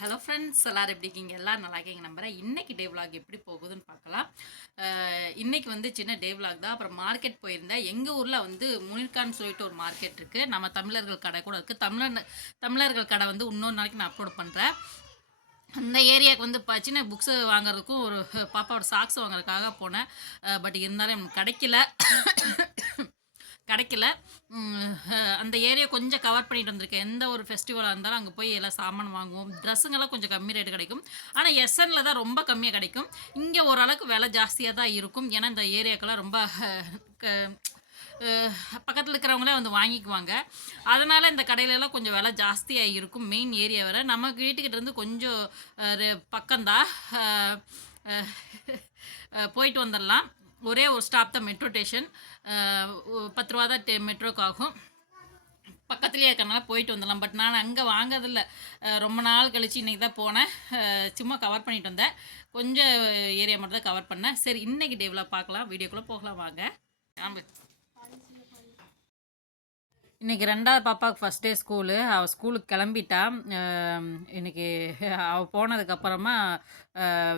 Hello friends எல்லோரும் எப்படி இருக்கீங்க? எல்லோரும் நல்லா இருக்கீங்க நம்புகிறேன் இன்னைக்கு டே விலாக் எப்படி போகுதுன்னு பார்க்கலாம். இன்றைக்கி வந்து சின்ன டே விலாக் தான். அப்புறம் மார்க்கெட் போயிருந்தேன். எங்கள் ஊரில் வந்து முனிர்கான்னு சொல்லிட்டு ஒரு மார்க்கெட் இருக்குது நம்ம தமிழர்கள் கடை கூட இருக்குது தமிழர் தமிழர்கள் கடை வந்து இன்னொரு நாளைக்கு நான் அப்லோட் பண்ணுறேன் அந்த ஏரியாவுக்கு வந்து ப சின்ன புக்ஸு வாங்குறதுக்கும் ஒரு பாப்பாவோட சாக்ஸ் வாங்குறதுக்காக போனேன். பட் இருந்தாலும் எனக்கு கிடைக்கல. கிடைக்கல. அந்த ஏரியா கொஞ்சம் கவர் பண்ணிட்டு வந்திருக்கேன். எந்த ஒரு ஃபெஸ்டிவலாக இருந்தாலும் அங்கே போய் எல்லாம் சாமான் வாங்குவோம். ட்ரெஸ்ஸுங்கெல்லாம் கொஞ்சம் கம்மி ரேட்டு கிடைக்கும். ஆனால் எஸ்என்ல தான் ரொம்ப கம்மியாக கிடைக்கும். இங்கே ஓரளவுக்கு விலை ஜாஸ்தியாக தான் இருக்கும். ஏன்னா இந்த ஏரியாக்கெல்லாம் ரொம்ப க- பக்கத்தில் இருக்கிறவங்களே வந்து வாங்கிக்குவாங்க. அதனால் இந்த கடையிலலாம் கொஞ்சம் விலை ஜாஸ்தியாக இருக்கும். மெயின் ஏரியா வர நம்ம வீட்டுக்கிட்ட இருந்து கொஞ்சம் பக்கம்தான். போயிட்டு வந்துடலாம் ஒரே ஒரு ஸ்டாப் தான் மெட்ரோ ஸ்டேஷன் பத்து ரூபா தான் டெ- மெட்ரோக்கு ஆகும். பக்கத்துலேயே இருக்கிறனால போயிட்டு வந்துடலாம். பட் நான் அங்கே வாங்கறதில்ல. ரொம்ப நாள் கழிச்சு இன்றைக்கி தான் போனேன். சும்மா கவர் பண்ணிட்டு வந்தேன். கொஞ்சம் ஏரியா மட்டும் தான் கவர் பண்ணேன். சரி இன்றைக்கி டேவில் பார்க்கலாம். வீடியோக்குள்ளே போகலாம் வாங்க. ஆமாம் இன்றைக்கி ரெண்டாவது பாப்பாவுக்கு ஃபஸ்ட் டே ஸ்கூலு அவள் ஸ்கூலுக்கு கிளம்பிட்டா இன்றைக்கி இன்னைக்கு அவள் போனதுக்கப்புறமா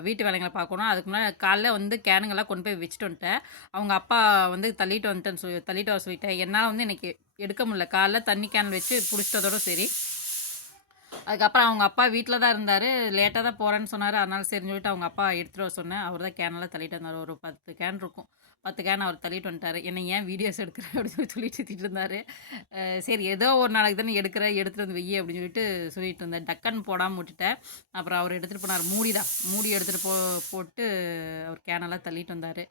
வீட்டு வேலைங்களை பார்க்கணும். அதுக்கு முன்னாடி காலைல வந்து கேனுங்கெல்லாம் கொண்டு போய் வச்சுட்டு வந்துட்டேன். அவங்க அப்பா வந்து தள்ளிட்டு வந்துட்டேன்னு சொல்லி தள்ளிட்டு வர சொல்லிட்டேன். என்னால் வந்து இன்னைக்கு எடுக்க முடியல. காலைல தண்ணி கேன் வச்சு பிடிச்சிட்டதோட சரி. அதுக்கப்புறம் அவங்க அப்பா வீட்டில் தான் இருந்தார். லேட்டாக தான் போகிறேன்னு சொன்னார். அதனால சரின்னு சொல்லிட்டு அவங்க அப்பா எடுத்துகிட்டு வர சொன்னேன். அவர் தான் கேனெல்லாம் தள்ளிட்டு வந்தார். ஒரு பத்து கேன் இருக்கும். பத்து கேன் அவர் தள்ளிட்டு வந்துட்டார். என்னை ஏன் வீடியோஸ் எடுக்கிற அப்படின்னு சொல்லி சொல்லிட்டு திட்டு இருந்தார். சரி ஏதோ ஒரு நாளைக்கு தானே எடுக்கிற எடுத்துகிட்டு வந்து வெய்ய அப்படின்னு சொல்லிட்டு சொல்லிட்டு இருந்தேன். டக்கன் போடாமல் விட்டுட்டேன். அப்புறம் அவர் எடுத்துகிட்டு போனார். மூடி தான். மூடி எடுத்துகிட்டு போ போட்டு அவர் கேனெல்லாம் தள்ளிட்டு வந்தார்.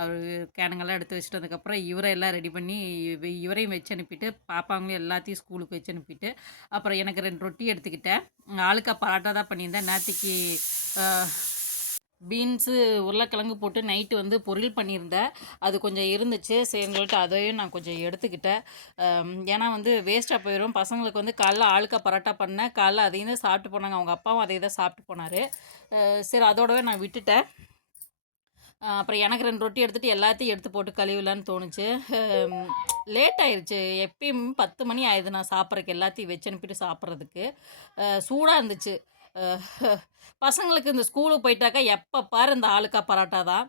அவர் கேனுங்கெல்லாம் எடுத்து வச்சுட்டு வந்ததுக்கப்புறம் இவரை எல்லாம் ரெடி பண்ணி இவரையும் வச்சு அனுப்பிட்டு பாப்பாங்களையும் எல்லாத்தையும் ஸ்கூலுக்கு வச்சு அனுப்பிட்டு அப்புறம் எனக்கு ரெண்டு ரொட்டி எடுத்துக்கிட்டேன். ஆளுக்கா பராட்டா தான் பண்ணியிருந்தேன். நேற்றுக்கு பீன்ஸு உருளைக்கிழங்கு போட்டு நைட்டு வந்து பொரியல் பண்ணியிருந்தேன். அது கொஞ்சம் இருந்துச்சு. சரின்னு சொல்லிட்டு அதையும் நான் கொஞ்சம் எடுத்துக்கிட்டேன். ஏன்னா வந்து வேஸ்ட்டாக போயிடும் பசங்களுக்கு வந்து காலைல ஆளுக்கா பரோட்டா பண்ணேன். காலைல அதையும் தான் சாப்பிட்டு போனாங்க. அவங்க அப்பாவும் அதை தான் சாப்பிட்டு போனார். சரி அதோடவே நான் விட்டுட்டேன். அப்புறம் எனக்கு ரெண்டு ரொட்டி எடுத்துகிட்டு எல்லாத்தையும் எடுத்து போட்டு கழுவிலான்னு தோணுச்சு. லேட் ஆயிடுச்சு எப்பயும் பத்து மணி ஆயிடுது நான் சாப்பிட்றதுக்கு. எல்லாத்தையும் வச்சு அனுப்பிட்டு சாப்பிட்றதுக்கு. சூடாக இருந்துச்சு. பசங்களுக்கு இந்த ஸ்கூலுக்கு போயிட்டாக்கா எப்போ பாரு இந்த ஆளுக்கா பரோட்டா தான்.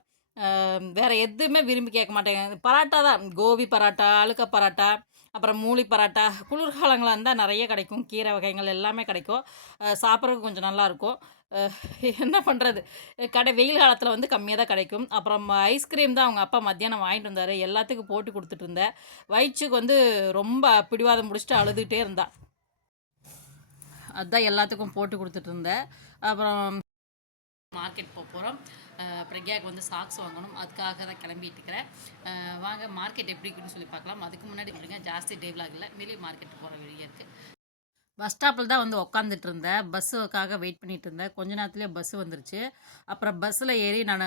வேறு எதுவுமே விரும்பி கேட்க மாட்டேங்க பரோட்டா தான். கோபி பரோட்டா ஆளுக்கா பரோட்டா அப்புறம் மூலி பரோட்டா குளிர்காலங்களாக இருந்தால் நிறைய கிடைக்கும். கீரை வகைகள் எல்லாமே கிடைக்கும். சாப்பிட்றதுக்கு கொஞ்சம் நல்லாயிருக்கும் என்ன பண்ணுறது கடை வெயில் காலத்தில் வந்து கம்மியாக தான் கிடைக்கும். அப்புறம் ஐஸ்கிரீம் தான் அவங்க அப்பா மத்தியானம் வாங்கிட்டு வந்தார். எல்லாத்துக்கும் போட்டு கொடுத்துட்டு இருந்தேன். வயிற்றுக்கு வந்து ரொம்ப பிடிவாதம் முடிச்சுட்டு அழுதுகிட்டே இருந்தாள் அதுதான் எல்லாத்துக்கும் போட்டு கொடுத்துட்டு இருந்தேன் அப்புறம் மார்க்கெட் போக போகிறோம் பிரக்யாவுக்கு வந்து சாக்ஸ் வாங்கணும். அதுக்காக தான் கிளம்பிட்டு இருக்கிறேன் வாங்க மார்க்கெட் எப்படி இருக்குன்னு சொல்லி பார்க்கலாம். அதுக்கு முன்னாடி பாருங்க ஜாஸ்தி டேவ்லாகில் இல்லை. வெளியே மார்க்கெட் போகிற வெளியே இருக்குது பஸ் ஸ்டாப்பில் தான் வந்து உக்காந்துட்டு இருந்தேன் பஸ்ஸுக்காக வெயிட் பண்ணிட்டு இருந்தேன் கொஞ்ச நேரத்துலேயே பஸ் வந்துருச்சு. அப்புறம் பஸ்ஸில் ஏறி நான்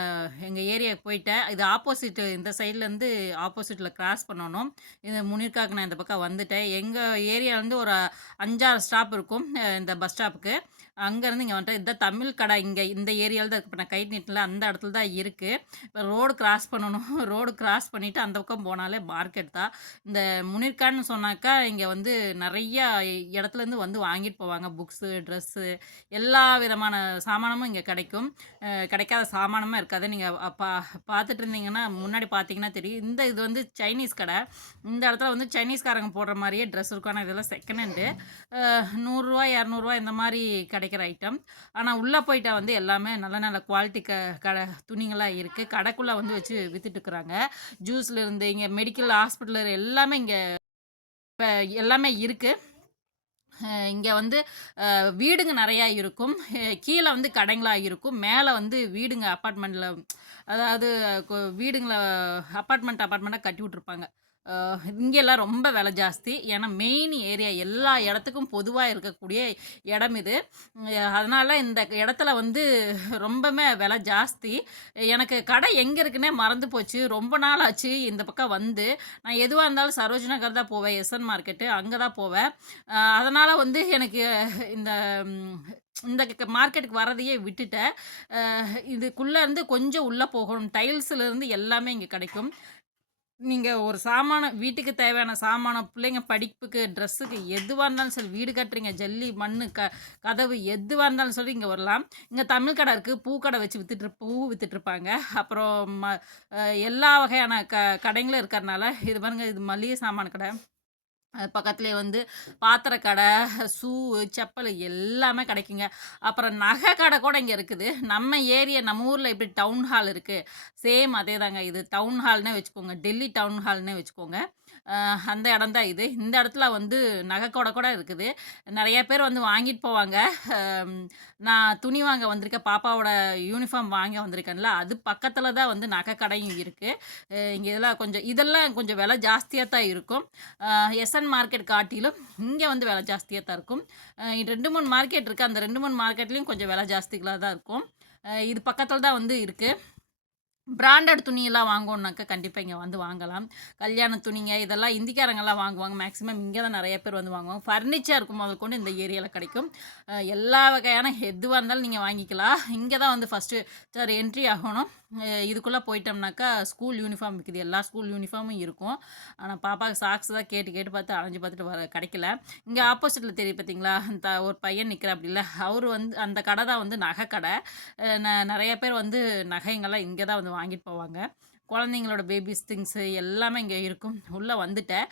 எங்கள் ஏரியாவுக்கு போயிட்டேன். இது ஆப்போசிட்டு இந்த சைட்லேருந்து ஆப்போசிட்டில் கிராஸ் பண்ணணும். இந்த முனிர்காக்கு நான் இந்த பக்கம் வந்துட்டேன். எங்கள் ஏரியா வந்து ஒரு அஞ்சாறு ஸ்டாப் இருக்கும் இந்த பஸ் ஸ்டாப்புக்கு அங்கேருந்து இங்கே வந்துட்டு இதுதான் தமிழ் கடை இங்கே இந்த ஏரியாவில் தான் இப்போ நான் கை நீட்டில் அந்த இடத்துல தான் இருக்குது இப்போ ரோடு கிராஸ் பண்ணணும். ரோடு கிராஸ் பண்ணிவிட்டு அந்த பக்கம் போனாலே மார்க்கெட் தான். இந்த முனிர்கான்னு சொன்னாக்கா இங்கே வந்து நிறைய இடத்துலேருந்து வந்து வாங்கிட்டு போவாங்க. புக்ஸு ட்ரெஸ்ஸு எல்லா விதமான சாமானமும் இங்கே கிடைக்கும். கிடைக்காத சாமானமும் இருக்காது. நீங்கள் பா பார்த்துட்டு இருந்தீங்கன்னா முன்னாடி பார்த்தீங்கன்னா தெரியும். இந்த இது வந்து சைனீஸ் கடை. இந்த இடத்துல வந்து சைனீஸ்காரங்க போடுற மாதிரியே ட்ரெஸ் இருக்கும். ஆனால் இதெல்லாம் செகண்ட் ஹேண்டு நூறுரூவா இரநூறுவா இந்த மாதிரி கிடைக்கிற ஐட்டம் ஆனால் உள்ளே போயிட்டா வந்து எல்லாமே நல்ல நல்ல குவாலிட்டி க கடை துணிங்களாக இருக்குது கடைக்குள்ளே வந்து வச்சு விற்றுட்டுருக்குறாங்க ஜூஸில் இருந்து இங்கே மெடிக்கல் ஹாஸ்பிட்டல் எல்லாமே இங்கே இப்போ எல்லாமே இருக்குது இங்கே வந்து வீடுங்க நிறையா இருக்கும். கீழே வந்து கடைங்களாக இருக்கும். மேலே வந்து வீடுங்க அப்பார்ட்மெண்ட்டில் அதாவது வீடுங்களை அப்பார்ட்மெண்ட் அப்பார்ட்மெண்ட்டாக கட்டி விட்ருப்பாங்க இங்கெல்லாம் ரொம்ப விலை ஜாஸ்தி. ஏன்னா மெயின் ஏரியா எல்லா இடத்துக்கும் பொதுவாக இருக்கக்கூடிய இடம் இது. அதனால் இந்த இடத்துல வந்து ரொம்பவுமே விலை ஜாஸ்தி. எனக்கு கடை எங்கே இருக்குன்னே மறந்து போச்சு. ரொம்ப நாள் ஆச்சு இந்த பக்கம் வந்து. நான் எதுவாக இருந்தாலும் சரோஜ் நகர் தான் போவேன். எஸ்என் மார்க்கெட்டு அங்கே தான் போவேன். அதனால் வந்து எனக்கு இந்த இந்த மார்க்கெட்டுக்கு வரதையே விட்டுட்டேன். இதுக்குள்ளேருந்து கொஞ்சம் உள்ளே போகணும். டைல்ஸ்லேருந்து எல்லாமே இங்கே கிடைக்கும். நீங்கள் ஒரு சாமான வீட்டுக்கு தேவையான சாமானம் பிள்ளைங்க படிப்புக்கு ட்ரெஸ்ஸுக்கு எதுவாக இருந்தாலும் சரி வீடு கட்டுறீங்க ஜல்லி மண் க கதவு எதுவாக இருந்தாலும் சரி இங்கே வரலாம். இங்கே தமிழ் கடை இருக்குது பூக்கடை வச்சு விற்றுட்டு பூ விற்றுட்ருப்பாங்க அப்புறம் ம எல்லா வகையான க கடைங்களும் இருக்கிறதுனால இது பாருங்கள் இது மளிகை சாமான கடை. அது பக்கத்துலேயே வந்து பாத்திர கடை ஷூ செப்பல் எல்லாமே கிடைக்குங்க. அப்புறம் நகை கடை கூட இங்கே இருக்குது. நம்ம ஏரியா நம்ம ஊரில் இப்படி டவுன் ஹால் இருக்குது சேம் அதே தாங்க இது டவுன் ஹால்னே வச்சுக்கோங்க. டெல்லி டவுன் ஹால்னே வச்சுக்கோங்க. அந்த இடம் தான் இது. இந்த இடத்துல வந்து நகை கூட கூட இருக்குது. நிறைய பேர் வந்து வாங்கிட்டு போவாங்க. நான் துணி வாங்க வந்திருக்கேன். பாப்பாவோட யூனிஃபார்ம் வாங்க வந்திருக்கேன்ல அது பக்கத்தில் தான் வந்து நகை கடையும் இருக்குது இங்கே இதெல்லாம் கொஞ்சம் இதெல்லாம் கொஞ்சம் விலை ஜாஸ்தியாக தான் இருக்கும். எஸ்என் மார்க்கெட் காட்டிலும் இங்கே வந்து விலை ஜாஸ்தியாக தான் இருக்கும். ரெண்டு மூணு மார்க்கெட் இருக்குது அந்த ரெண்டு மூணு மார்க்கெட்லேயும் கொஞ்சம் விலை ஜாஸ்திகளாக தான் இருக்கும். இது பக்கத்தில் தான் வந்து இருக்குது பிராண்டட் துணியெல்லாம் வாங்கணுன்னாக்கா கண்டிப்பாக இங்கே வந்து வாங்கலாம். கல்யாண துணிங்க இதெல்லாம் இந்திக்காரங்கெல்லாம் வாங்குவாங்க. மேக்ஸிமம் இங்கே தான் நிறைய பேர் வந்து வாங்குவாங்க. ஃபர்னிச்சருக்கு முதல் கொண்டு இந்த ஏரியாவில் கிடைக்கும். எல்லா வகையான எதுவாக இருந்தாலும் நீங்கள் வாங்கிக்கலாம். இங்கே தான் வந்து ஃபஸ்ட்டு சார் என்ட்ரி ஆகணும். இதுக்குள்ளே போயிட்டோம்னாக்கா ஸ்கூல் யூனிஃபார்ம் இருக்குது. எல்லா ஸ்கூல் யூனிஃபார்மும் இருக்கும். ஆனால் பாப்பாவுக்கு சாக்ஸ் தான் கேட்டு கேட்டு பார்த்து அலைஞ்சு பார்த்துட்டு வர கிடைக்கல. இங்கே ஆப்போசிட்டில் தெரியும் பார்த்தீங்களா அந்த ஒரு பையன் நிற்கிற அப்படி இல்லை அவர் வந்து அந்த கடை தான் வந்து நகை கடை ந- நிறைய பேர் வந்து நகைங்கள்லாம் இங்கே தான் வந்து வாங்கிட்டு போவாங்க. குழந்தைங்களோட பேபிஸ் திங்ஸு எல்லாமே இங்கே இருக்கும். உள்ளே வந்துட்டேன்.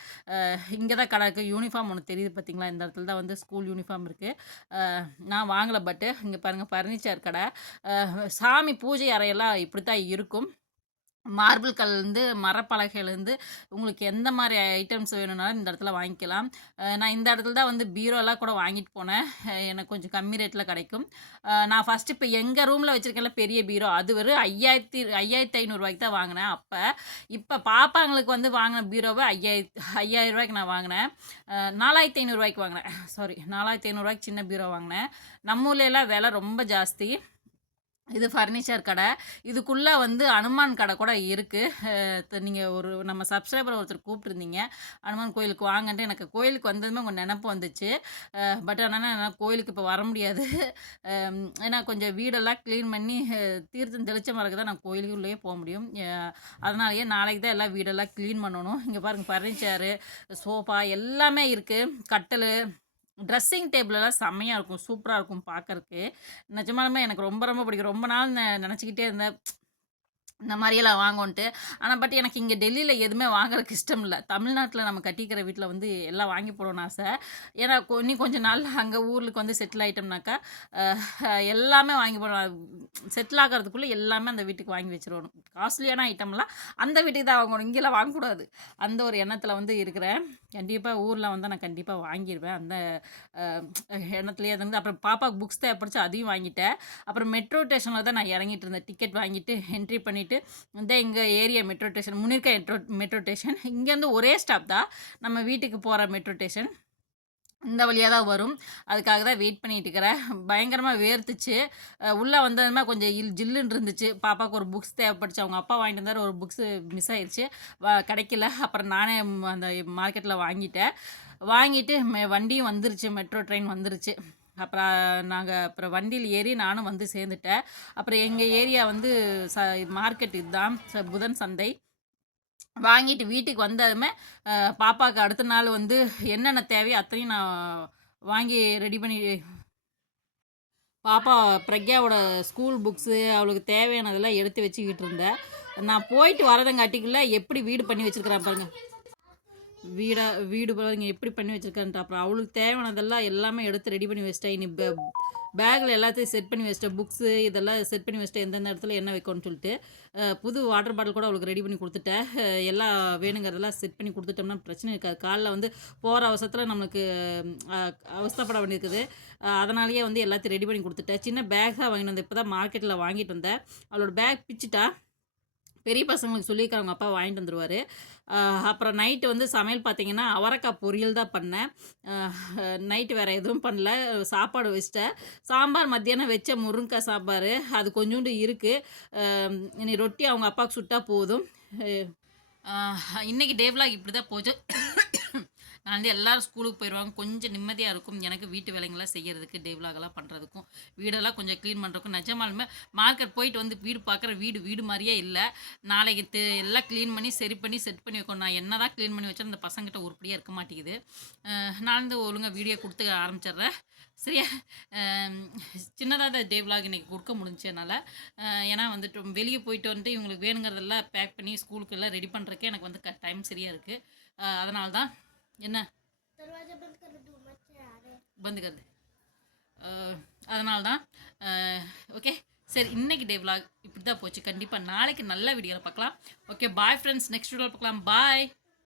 இங்கே தான் கடை இருக்குது யூனிஃபார்ம் ஒன்று தெரியுது பார்த்தீங்களா இந்த இடத்துல தான் வந்து ஸ்கூல் யூனிஃபார்ம் இருக்குது நான் வாங்கலை பட்டு இங்கே பாருங்கள் ஃபர்னிச்சர் கடை. சாமி பூஜை அறையெல்லாம் இப்படி தான் இருக்கும். மார்பிள் கல்லேருந்து மரப்பலகையிலேருந்து உங்களுக்கு எந்த மாதிரி ஐட்டம்ஸ் வேணும்னாலும் இந்த இடத்துல வாங்கிக்கலாம். நான் இந்த இடத்துல தான் வந்து பீரோலாம் கூட வாங்கிட்டு போனேன். எனக்கு கொஞ்சம் கம்மி ரேட்டில் கிடைக்கும். நான் ஃபஸ்ட்டு இப்போ எங்கள் ரூமில் வச்சுருக்கேன்ல பெரிய பீரோ அது வெறும் ஐயாயிரத்தி ஐயாயிரத்தி ஐநூறுரூவாய்க்கு தான் வாங்கினேன். அப்போ இப்போ பாப்பாங்களுக்கு வந்து வாங்கின பீரோவை ஐயாயிரத்தி ஐயாயிரம் ரூபாய்க்கு நான் வாங்கினேன். நாலாயிரத்தி ஐநூறுரூவாய்க்கு வாங்கினேன். சாரி நாலாயிரத்தி ஐநூறுரூவாய்க்கு சின்ன பீரோ வாங்கினேன். நம்ம ஊர்ல விலை ரொம்ப ஜாஸ்தி. இது ஃபர்னிச்சர் கடை. இதுக்குள்ளே வந்து அனுமான் கடை கூட இருக்குது நீங்கள் ஒரு நம்ம சப்ஸ்கிரைபர் ஒருத்தர் கூப்பிட்ருந்தீங்க அனுமான் கோயிலுக்கு வாங்கன்ட்டு எனக்கு கோயிலுக்கு வந்ததுமே உங்கள் நினப்பு வந்துச்சு. பட் ஆனால் என்னால் கோயிலுக்கு இப்போ வர முடியாது. ஏன்னா கொஞ்சம் வீடெல்லாம் க்ளீன் பண்ணி தீர்த்தம் தெளிச்ச பிறகு தான் நான் கோயிலுக்குள்ளேயே போக முடியும். அதனாலேயே நாளைக்கு தான் எல்லாம் வீடெல்லாம் க்ளீன் பண்ணணும். இங்கே பாருங்கள் ஃபர்னிச்சரு சோஃபா எல்லாமே இருக்குது கட்டில் ட்ரெஸ்ஸிங் டேபிளெலாம் செம்மையாக இருக்கும். சூப்பராக இருக்கும் பார்க்கறக்கு நிஜமாலுமே எனக்கு ரொம்ப ரொம்ப பிடிக்கும். ரொம்ப நாள் நெ- நினச்சிக்கிட்டே இருந்தேன். இந்த மாதிரியெல்லாம் வாங்கோன்ட்டு ஆனால் பட் எனக்கு இங்கே டெல்லியில் எதுவுமே வாங்குறதுக்கு இஷ்டம் இல்லை. தமிழ்நாட்டில் நம்ம கட்டிக்கிற வீட்டில் வந்து எல்லாம் வாங்கி போடணும்னு ஆசை. ஏன்னா இன்னும் கொஞ்சம் நாள் அங்கே ஊருக்கு வந்து செட்டில் ஆகிட்டோம்னாக்கா எல்லாமே வாங்கி போடணும் செட்டில் ஆகிறதுக்குள்ளே எல்லாமே அந்த வீட்டுக்கு வாங்கி வச்சிடணும் காஸ்ட்லியான ஐட்டம்லாம் அந்த வீட்டுக்கு தான் வாங்கணும். இங்கெல்லாம் வாங்கக்கூடாது. அந்த ஒரு எண்ணத்தில் வந்து இருக்கிறேன். கண்டிப்பாக ஊரில் வந்து நான் கண்டிப்பாக வாங்கிடுவேன் அந்த எண்ணத்துலேயே அது இருந்து. அப்புறம் பாப்பாவுக்கு புக்ஸ் தேவைப்படுச்சு அதையும் வாங்கிட்டேன். அப்புறம் மெட்ரோ ஸ்டேஷனில் தான் நான் இறங்கிட்டு இருந்தேன். டிக்கெட் வாங்கிட்டு என்ட்ரி போயிட்டு இந்த எங்கள் area metro station Munirka metro metro station இங்கேருந்து ஒரே ஸ்டாப் தான் நம்ம வீட்டுக்கு போகிற மெட்ரோ ஸ்டேஷன் இந்த வழியாக தான் வரும். அதுக்காக தான் வெயிட் பண்ணிட்டு இருக்கிறேன் பயங்கரமாக வேர்த்துச்சு. உள்ளே வந்ததுமே கொஞ்சம் இல் ஜில்லுன்னு இருந்துச்சு. பாப்பாவுக்கு ஒரு புக்ஸ் தேவைப்பட்டுச்சு. அவங்க அப்பா வாங்கிட்டு வந்தார். ஒரு புக்ஸு மிஸ் ஆயிடுச்சு வ- கிடைக்கல. அப்புறம் நானே அந்த மார்க்கெட்டில் வாங்கிட்டேன். வாங்கிட்டு மெ- வண்டியும் வந்துருச்சு. மெட்ரோ ட்ரெயின் வந்துருச்சு. அப்புறம் நாங்கள் அப்புறம் வண்டியில் ஏறி நானும் வந்து சேர்ந்துட்டேன். அப்புறம் எங்கள் ஏரியா வந்து ச மார்க்கெட் இதுதான். ச- புதன் சந்தை. வாங்கிட்டு வீட்டுக்கு வந்ததுமே பாப்பாவுக்கு அடுத்த நாள் வந்து என்னென்ன தேவையோ அத்தனையும் நான் வாங்கி ரெடி பண்ணி பாப்பா பிரக்யாவோட ஸ்கூல் புக்ஸு அவளுக்கு தேவையானதெல்லாம் எடுத்து வச்சுக்கிட்டு இருந்தேன். நான் போயிட்டு வரதங்காட்டிக்குள்ளே எப்படி வீடு பண்ணி வச்சுருக்குறேன் பாருங்கள் வீடாக வீடு பாருங்க எப்படி பண்ணி வச்சிருக்கேன்ட்டு. அப்புறம் அவளுக்கு தேவையானதெல்லாம் எல்லாமே எடுத்து ரெடி பண்ணி வச்சிட்டேன். இனி பேக்கில் எல்லாத்தையும் செட் பண்ணி வச்சிட்டேன். புக்ஸு இதெல்லாம் செட் பண்ணி வச்சிட்டேன். எந்தெந்த இடத்துல என்ன வைக்கணும்னு சொல்லிட்டு. புது வாட்டர் பாட்டில் கூட அவளுக்கு ரெடி பண்ணி கொடுத்துட்டேன். எல்லாம் வேணுங்கிறதெல்லாம் செட் பண்ணி கொடுத்துட்டோம்னா பிரச்சனை இருக்காது. காலைல வந்து போகிற அவசரத்தில் நம்மளுக்கு அவஸ்தப்பட அவஸ்தைப்பட வேண்டியிருக்குது. அதனாலேயே வந்து எல்லாத்தையும் ரெடி பண்ணி கொடுத்துட்டேன். சின்ன பேக் தான் வாங்கிட்டு வந்தேன். இப்போ தான் மார்க்கெட்டில் வாங்கிட்டு வந்தேன். அவளோட பேக் பிச்சுட்டா பெரிய பசங்களுக்கு சொல்லியிருக்காங்க அவங்க அப்பா வாங்கிட்டு வந்துடுவார் அப்புறம் நைட்டு வந்து சமையல் பார்த்தீங்கன்னா அவரைக்காய் பொரியல் தான் பண்ணேன். நைட்டு வேறு எதுவும் பண்ணல. சாப்பாடு வச்சிட்டேன். சாம்பார் மத்தியானம் வச்ச முருங்கக்காய் சாம்பார் அது கொஞ்சோண்டு இருக்குது இனி ரொட்டி அவங்க அப்பாவுக்கு சுட்டா போதும். இன்றைக்கி இன்னைக்கு இப்படி தான் போச்சு. நான் வந்து எல்லாரும் ஸ்கூலுக்கு போயிடுவாங்க கொஞ்சம் நிம்மதியாக இருக்கும். எனக்கு வீட்டு வேலைங்களாம் செய்கிறதுக்கு டே பண்ணுறதுக்கும் வீடெல்லாம் கொஞ்சம் க்ளீன் பண்ணுறதுக்கும் நிஜமாலுமே மார்க்கெட் போயிட்டு வந்து வீடு பார்க்குற வீடு வீடு மாதிரியே இல்லை. நாளைக்கு எல்லாம் க்ளீன் பண்ணி சரி பண்ணி செட் பண்ணி வைக்கணும். நான் என்ன தான் க்ளீன் பண்ணி வச்சாலும் அந்த பசங்கிட்ட உருப்படியாக இருக்க மாட்டேங்குது. நான் வந்து ஒழுங்காக வீடியோ கொடுத்து ஆரம்பிச்சிடுறேன். சரியா? சின்னதாக தான் டே விலாக் இன்றைக்கி கொடுக்க முடிஞ்சு என்னால். ஏன்னா வந்துட்டு வெளியே போயிட்டு வந்துட்டு இவங்களுக்கு வேணுங்கிறதெல்லாம் பேக் பண்ணி ஸ்கூலுக்கு எல்லாம் ரெடி பண்ணுறக்கே எனக்கு வந்து டைம் சரியாக இருக்குது அதனால தான் என்ன? பந்து கருது அதனால தான் ஓகே. சரி இன்னைக்கு டே விலாக் இப்படி தான் போச்சு. கண்டிப்பாக நாளைக்கு நல்ல வீடியோவில் பார்க்கலாம். ஓகே பாய் ஃப்ரெண்ட்ஸ் நெக்ஸ்ட் வீடியோவில் பார்க்கலாம். பாய்